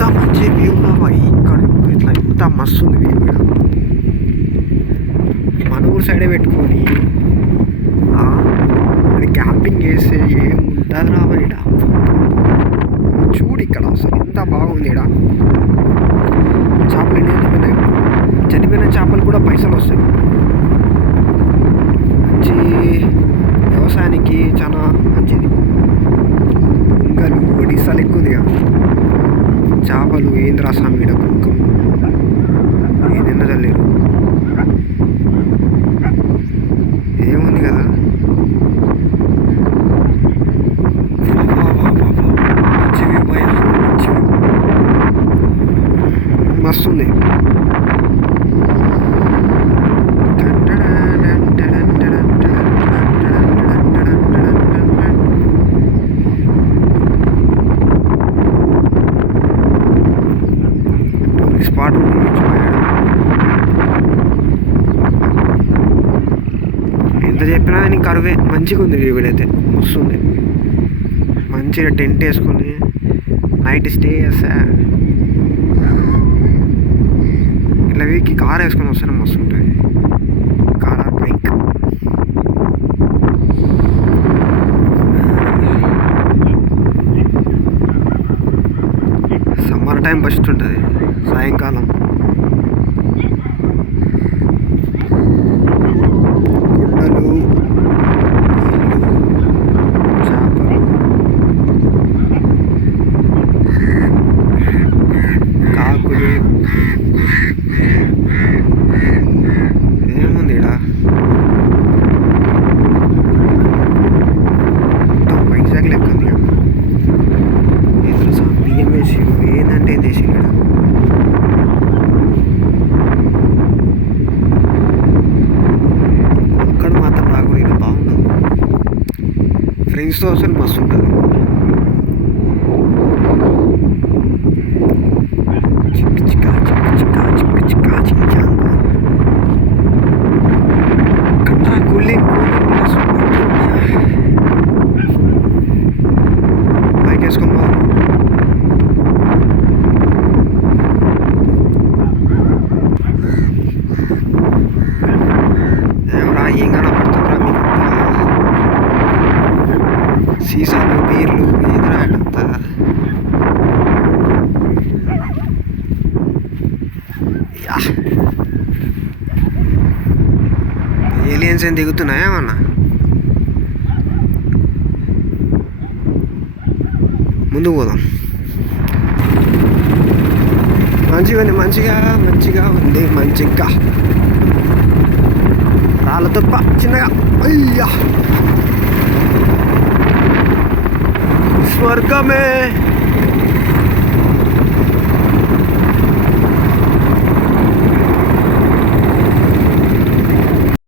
ఎంత మంచి వ్యూ ఇక్కడ ఇట్లా ఎంత మస్తు ఉంది వ్యూ ఇక్కడ. మన ఊరు సైడే పెట్టుకొని క్యాంపింగ్ చేస్తే ఏముంటుంది రా మరి. చూడు ఇక్కడ అసలు ఎంత బాగుంది ఇక్కడ. చేపలు ఎన్ని చనిపోయిన చేపలు కూడా పైసలు వస్తాయి. మంచి వ్యవసాయానికి చాలా మంచిది. కుంకలు ఒడిస్సాలు ఎక్కువ ఉంది. చేపలు ఏంద్రా స్వామి ఇక్కడ కుంకం ఏదైనా చల్లేరు ఏముంది కదా. మస్తుంది. స్పాట్ ఎంత చెప్పినా నీకు కరువే. మంచిగా ఉంది వీడైతే మస్తుంది. మంచిగా టెంట్ వేసుకొని నైట్ స్టే చేస్తా. ఇట్లా వీకి కార్ వేసుకొని వస్తేనే మస్తు ఉంటుంది. Car or bike. Summer time best ఉంటుంది. సాయంకాలం కొండలు చేపలు కాకులు ఏముంది ఇక్కడ. మొత్తం వైజాగ్ లెక్క ఉంది. ఎదురు బియ్యం వేసి ఏంటంటే ఏం చేసి ఇక్కడ. ఒక్కడ మాత్రం రాకూడదు. ఇక్కడ బాగుంటుంది. ఫ్రెండ్స్తో అసలు మస్తు ఉంటుంది. బైక్ వేసుకొని పోదాం. ఎవరా ఏం కనపడుతుందిరా మీకు? సీసాలు బీర్లు ఏదిరా అంతా. ఏలియన్స్ ఏం దిగుతున్నాయా ఏమన్నా? ముందుకు పోదాం. మంచిగా ఉంది. మంచిగా ఉంది. మంచిగా రాళ్ళ తప్ప చిన్నగా. అయ్యా స్వర్గమే.